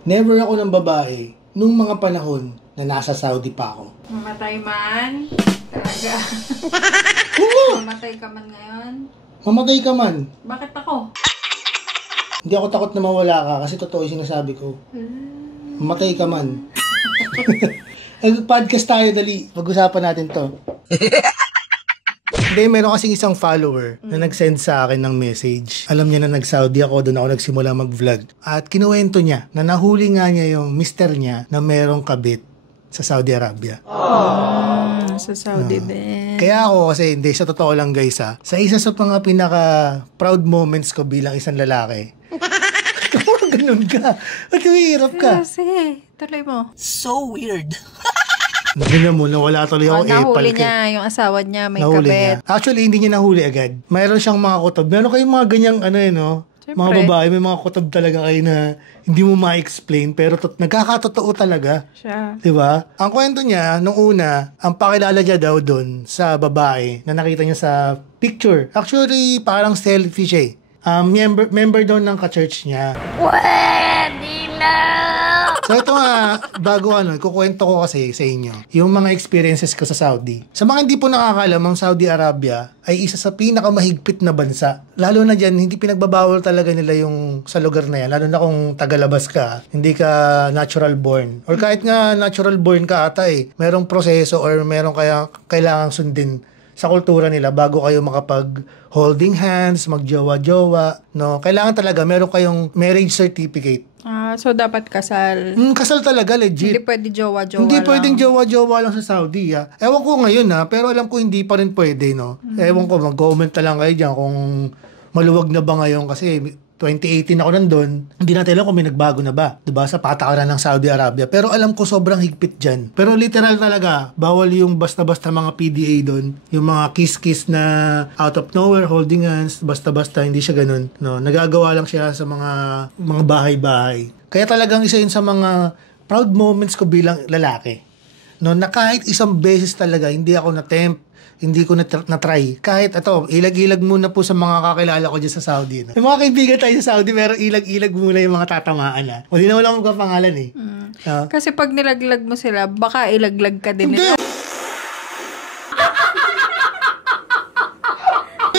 Never ako ng babae nung mga panahon na nasa Saudi pa ako. Mamatay man? Talaga? Mamatay ka man ngayon? Mamatay ka man. Bakit ako? Hindi ako takot na mawala ka kasi totoo yung sinasabi ko. Mamatay ka man. Podcast tayo, dali. Pag-usapan natin to. Hindi, meron kasing isang follower na nag-send sa akin ng message. Alam niya na nag-Saudi ako, doon ako nagsimula mag-vlog. At kinuwento niya na nahuli nga niya yung mister niya na merong kabit sa Saudi Arabia. Sa Saudi din. Kaya ako kasi, hindi, sa totoo lang guys sa isa sa mga pinaka-proud moments ko bilang isang lalaki. Ganun ka. At hirap ka. Kasi, tuloy mo. So weird. Ganyan mo, nawala tuloy ako. Nahuli niya, yung asawa niya may nahuli kabit. Niya. Actually, hindi niya nahuli agad. Mayroon siyang mga kutob. Meron kayong mga ganyang no? Siyempre. Mga babae, may mga kutob talaga kayo na hindi mo ma-explain, pero nagkakatotoo talaga. Siya. Diba? Ang kwento niya, nung una, ang pakilala niya daw doon sa babae na nakita niya sa picture. Actually, parang selfie siya member daw ng ka-church niya. Pwede na! So ito nga, bago ikukwento ko kasi sa inyo yung mga experiences ko sa Saudi. Sa mga hindi po nakakalam, ang Saudi Arabia ay isa sa pinakamahigpit na bansa. Lalo na dyan, hindi pinagbabawal talaga nila yung sa lugar na yan. Lalo na kung tagalabas ka, hindi ka natural born. Or kahit nga natural born ka ata merong proseso or merong kailangang sundin sa kultura nila bago kayo makapag holding hands, magjowa-jowa, no? Kailangan talaga meron kayong marriage certificate. So dapat kasal. Kasal talaga, legit. Hindi pwede jowa-jowa Hindi lang. pwedeng jowa-jowa lang sa Saudi, Ewan ko ngayon, pero alam ko hindi pa rin pwede, no? Ewan ko, mag-comment na lang kayo dyan kung maluwag na ba ngayon kasi 2018 ako nandun, hindi natin alam kung may nagbago na ba, diba, sa patakaran ng Saudi Arabia. Pero alam ko sobrang higpit dyan. Pero literal talaga, bawal yung basta-basta mga PDA doon. Yung mga kiss-kiss na out of nowhere, holding hands, basta-basta, hindi siya ganun. No? Nagagawa lang siya sa mga bahay-bahay. Kaya talagang isa yun sa mga proud moments ko bilang lalaki. No, na kahit isang beses talaga, hindi ako na-tempt, hindi ko na-try. Kahit ilag-ilag muna po sa mga kakilala ko dyan sa Saudi. No? Yung mga kaibigan tayo sa Saudi, pero ilag-ilag muna yung mga tatamaan. Hindi na wala akong kapangalan Kasi pag nilaglag mo sila, baka ilaglag ka din nila.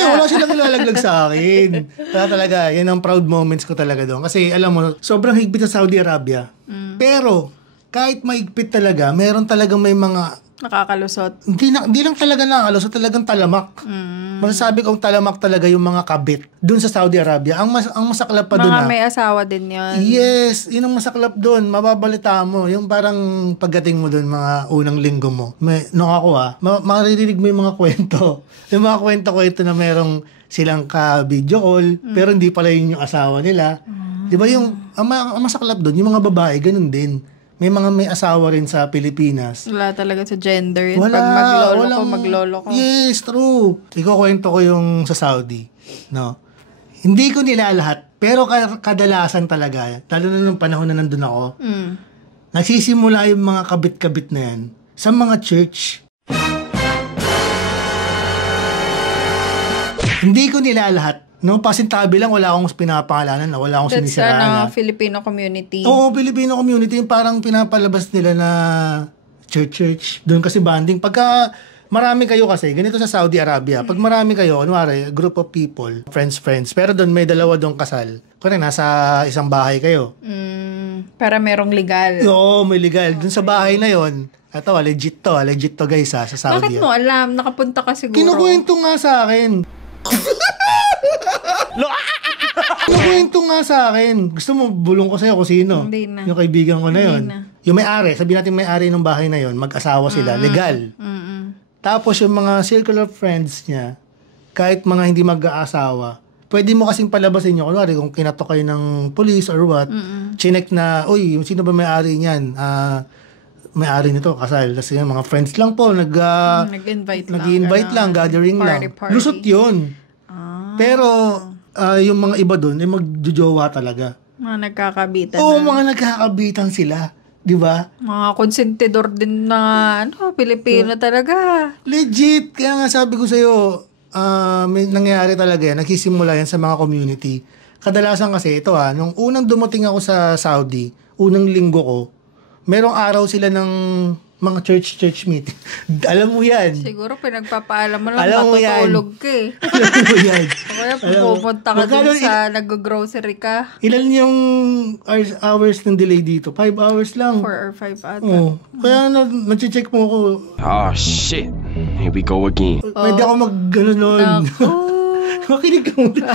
Wala silang ilalaglag sa akin. Kaya talaga, yan ang proud moments ko talaga doon. Kasi alam mo, sobrang higpit sa Saudi Arabia. Pero, kahit maigpit talaga, meron talagang may mga Nakakalusot. Hindi lang talaga nakakalusot, talagang talamak. Masasabi kong talamak talaga yung mga kabit doon sa Saudi Arabia. Ang masaklap pa doon may asawa din yun. Yes, yun ang masaklap doon. Mababalita mo. Yung parang pagdating mo doon, mga unang linggo mo. Nung ako maririnig mo yung mga kwento. Yung mga kwento na merong silang ka-video call, pero hindi pala yun yung asawa nila. Di ba yung, ang masaklap doon, yung mga babae, ganun din. May asawa rin sa Pilipinas. Wala talaga sa gender yun. Wala. Pag maglolo ko. Yes, true. Ikukwento ko yung sa Saudi. No? Hindi ko nilalahat. Pero kadalasan talaga, lalo na nung panahon na nandun ako, nagsisimula yung mga kabit-kabit na yan sa mga church. Hindi ko nilalahat. No, pasintabi lang, wala akong pinapangalanan, wala akong sinisiraan. That's Filipino community. Oo, Filipino community, yung parang pinapalabas nila na church. Doon kasi banding. Pagka marami kayo kasi, ganito sa Saudi Arabia, pag marami kayo, kunwari, group of people, friends, pero doon may dalawa doon kasal. Kung nasa isang bahay kayo. Para merong legal. Oo, may legal. Doon sa bahay na yon. Ito, legit to guys sa Saudi. Bakit mo alam? Nakapunta ka siguro. Kinukwento nga sa akin. Kinukwento nga sa akin. Gusto mo bulong ko sa'yo kung sino? Hindi na. Yung kaibigan ko na yun. Na. Yung may-ari, sabihin natin may-ari ng bahay na yun, mag-asawa sila, legal. Tapos yung mga circle of friends niya, kahit mga hindi mag-aasawa, pwede mo kasing palabasin nyo. Kunwari, kung kinatok kayo ng police or what, chinek na, uy, sino ba may-ari niyan? May-ari nito, kasal. Kasi yung mga friends lang po, nag-invite lang, gathering party. Lusot yun. Pero, yung mga iba doon, ay magjojowa talaga. Mga nagkakabitan. Oo, mga nagkakabitan sila. Di ba? Mga konsentidor din na, Pilipino talaga. Legit. Kaya nga sabi ko sa'yo, may nangyayari talaga yan. Nagsisimula yan sa mga community. kadalasan kasi ito nung unang dumating ako sa Saudi, unang linggo ko, merong araw sila ng mga church meeting. Alam mo yan. Siguro pinagpapaalam mo lang, Alam mo yan. matutulog ka eh. Alam mo yan. O kaya pupunta ka dun sa nag-grocery ka. Ilan yung hours ng delay dito? 5 hours lang. 4 or 5 ata. Oo. Kaya nag-check mo ako. Oh, shit. Here we go again. Pwede ako mag-gano nun. Makinig ka muna.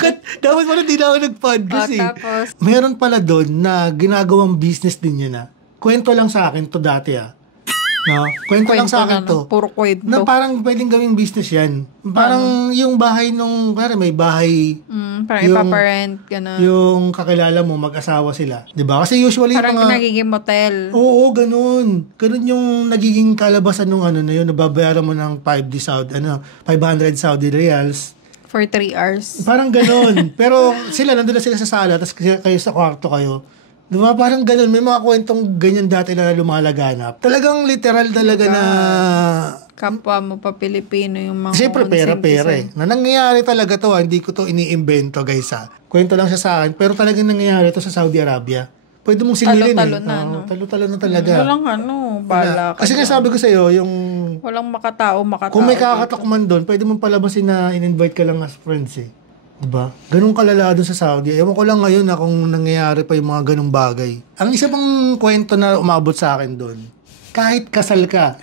Kat. Dapat pala di na ako nag-podcast eh. Tapos, Meron pala doon na ginagawang business din yun Kwento lang sa akin to dati No? Kwento lang sa akin to. Puro kwento. Na parang pwedeng gawing business yan. Parang yung bahay nung, parang may bahay. Parang ipaparent, gano'n. Yung kakilala mo, mag-asawa sila. Diba? Kasi usually Parang mga... nagiging motel. Oo, ganun. Ganun yung nagiging kalabasan nung na yun. Nababayaran mo ng 500 Saudi Riyals. For 3 hours. Parang ganun. Pero nandun na sila sa sala, tapos kayo sa kwarto kayo. Diba? Parang ganun. May mga kwentong ganyan dati na lumalaganap. Talagang literal talaga na... Kapwa mo pa Pilipino yung mga... Siyempre, pera Na nangyayari talaga to Hindi ko to iniimbento, guys Kwento lang siya sa akin. Pero talagang nangyayari to sa Saudi Arabia. Pwede mong sililin Talo-talo na, no? Talo-talo na talaga. Walang bala ka. Kasi nga sabi ko sa'yo, yung... Walang makatao. Kung may kakatakman doon, pwede mong palabasin na in-invite ka lang as friends Diba? Ganun kalala doon sa Saudi. Ewan ko lang ngayon kung nangyayari pa yung mga ganung bagay. Ang isa pang kwento na umabot sa akin doon, kahit kasal ka,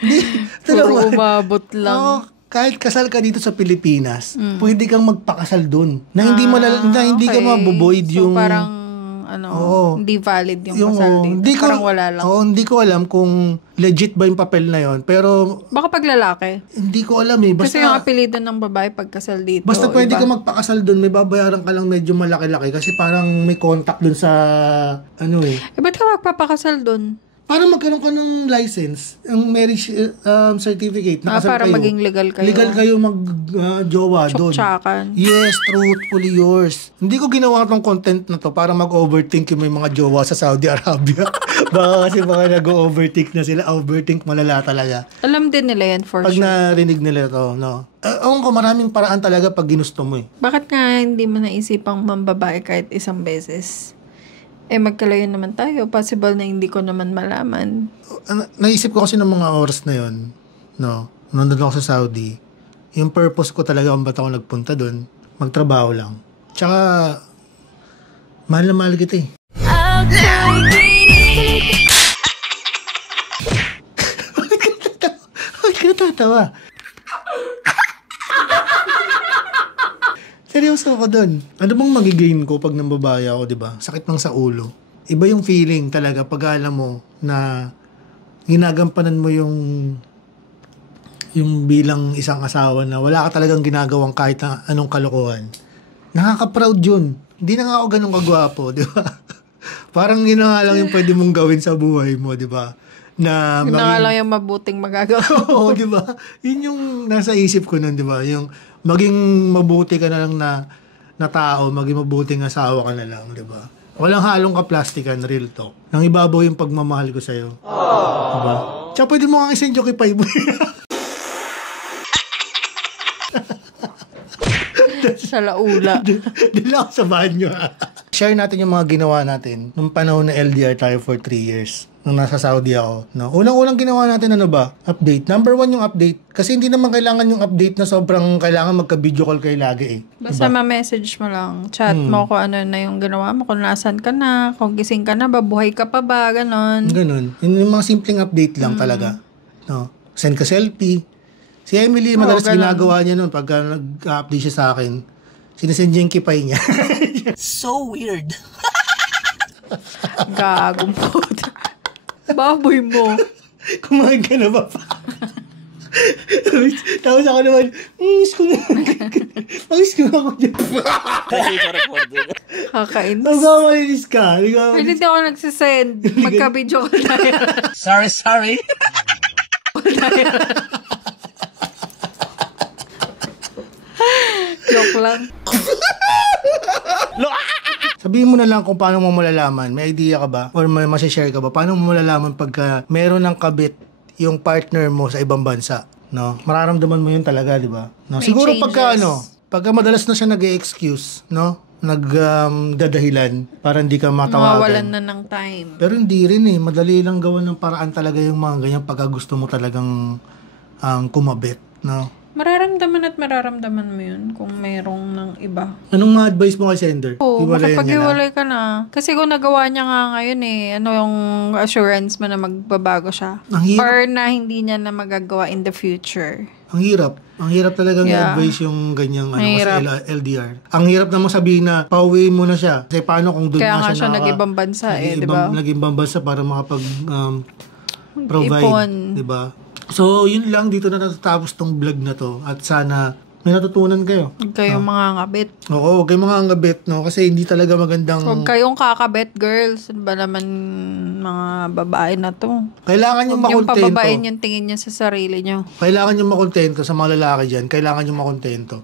Puro umabot lang. Oo, kahit kasal ka dito sa Pilipinas, pwede kang magpakasal doon. Na hindi hindi ka maboboid yung... So parang hindi valid yung kasal dito. Parang wala lang. Hindi ko alam kung legit ba yung papel na yon. Pero... Baka pag lalaki. Hindi ko alam Basta, kasi yung apelido ng babae pagkasal dito. Basta pwede ka magpakasal doon, may babayaran ka lang medyo malaki-laki kasi parang may contact doon sa ba't ka magpapakasal doon? Para magkaroon ka ng license, yung marriage certificate. Para kayo. maging legal kayo. Legal kayo mag-jowa doon. Tsok-tsakan. Yes, truthfully yours. Hindi ko ginawa tong content na to para mag-overthink yung may mga jowa sa Saudi Arabia. Baka kasi mga nag-overthink na sila. Overthink malala talaga. Alam din nila yan for Pag sure. narinig nila to, no? Ewan ko, maraming paraan talaga pag ginusto mo Bakit nga hindi mo naisipang mambabae kahit isang beses? Magkalayo naman tayo. Possible na hindi ko naman malaman. Naisip ko kasi ng mga oras na yon, no? Nandun ako sa Saudi. Yung purpose ko talaga kung ba't ako nagpunta doon, magtrabaho lang. Tsaka, mahal na mahal kita Bakit ka natatawa? Seryoso ako doon. Ano bang magigain ko pag nambabae ako, di ba? Sakit lang sa ulo. Iba yung feeling talaga pag alam mo na ginagampanan mo yung bilang isang asawa na wala ka talagang ginagawang kahit anong kalokohan. Nakaka-proud yun. Hindi na nga ako ganun kagwapo, di ba? Parang yun na nga lang yung pwede mong gawin sa buhay mo, di ba? Yun na nga lang yung mabuting magagawa. Oo, di ba? Yun yung nasa isip ko nun, di ba? Yung maging mabuti ka na lang na tao, maging mabuting asawa ka na lang, di ba? Walang halong kaplastikan, real talk. Nang ibabaw yung pagmamahal ko sa'yo. Diba? Tsaka pwede mo kang isend yung kay Paiboy. Sa laula. Dila ako sa banyo. Share natin yung mga ginawa natin nung panahon na LDR tayo for 3 years. Nung nasa Saudi ako. No? Unang-unang ginawa natin update. Number 1 yung update. Kasi hindi naman kailangan yung update na sobrang kailangan magka-video call kayo lagi Basta ma-message mo lang. Chat mo kung ano na yung ginawa mo. Kung nasan ka na. Kung gising ka na. Babuhay ka pa ba? Ganon. Ganon. Yung mga simpleng update lang talaga. No? Send ka selfie. Si Emily, madalas ginagawa niya nun pag nag-update siya sa akin. Sinesend niya yung kipay niya. So weird. Gagong po. Baboy mo. Kumain ka na ba pa? Tapos ako naman, miss ko na. Miss ko na ako dyan. Kakainis. Nagmamalinis ka. Hindi ako nagsisend. Magka-video call tayo. Sorry. Joke lang. Sabihin mo na lang kung paano mo malalaman. May idea ka ba? Or may masishare ka ba? Paano mo malalaman pagka meron ng kabit yung partner mo sa ibang bansa? No? Mararamdaman mo yun talaga, di ba? No? Siguro changes. pagka madalas na siya nag-e-excuse, no? dadahilan para hindi ka matawagan. Mawawalan na ng time. Pero hindi rin madali lang gawan ng paraan talaga yung mga ganyan pagka gusto mo talagang kumabit, no? Mararamdaman mo yun kung mayroong ng iba. Anong ma-advise mo kay sender? Oo, Hiwalayan niya na? makipag-iwalay ka na. Kasi kung nagawa niya nga ngayon ano yung assurance mo na magbabago siya? Ang hirap. Or na hindi niya na magagawa in the future? Ang hirap. Ang hirap talagang Yeah. i-advise yung ganyang kasi Mahirap. LDR. Ang hirap naman sabihin na pauwiin mo na siya. Kasi paano kung doon Kaya na nga siya siya nag-ibang bansa di ba? Nag-ibang bansa para makapag provide, Ipon. di ba? So, yun lang. Dito na natatapos tong vlog na to. At sana may natutunan kayo. Huwag kayong mga ngabit. Oo, huwag kayong mga angabit, no? Kasi hindi talaga magandang... Huwag kayong kakabet, girls. Ano ba naman mga babae na to? Kailangan yung Huwag yung makontento. pababain yung tingin niya sa sarili niyo. Kailangan yung makontento sa mga lalaki dyan. Kailangan yung makontento.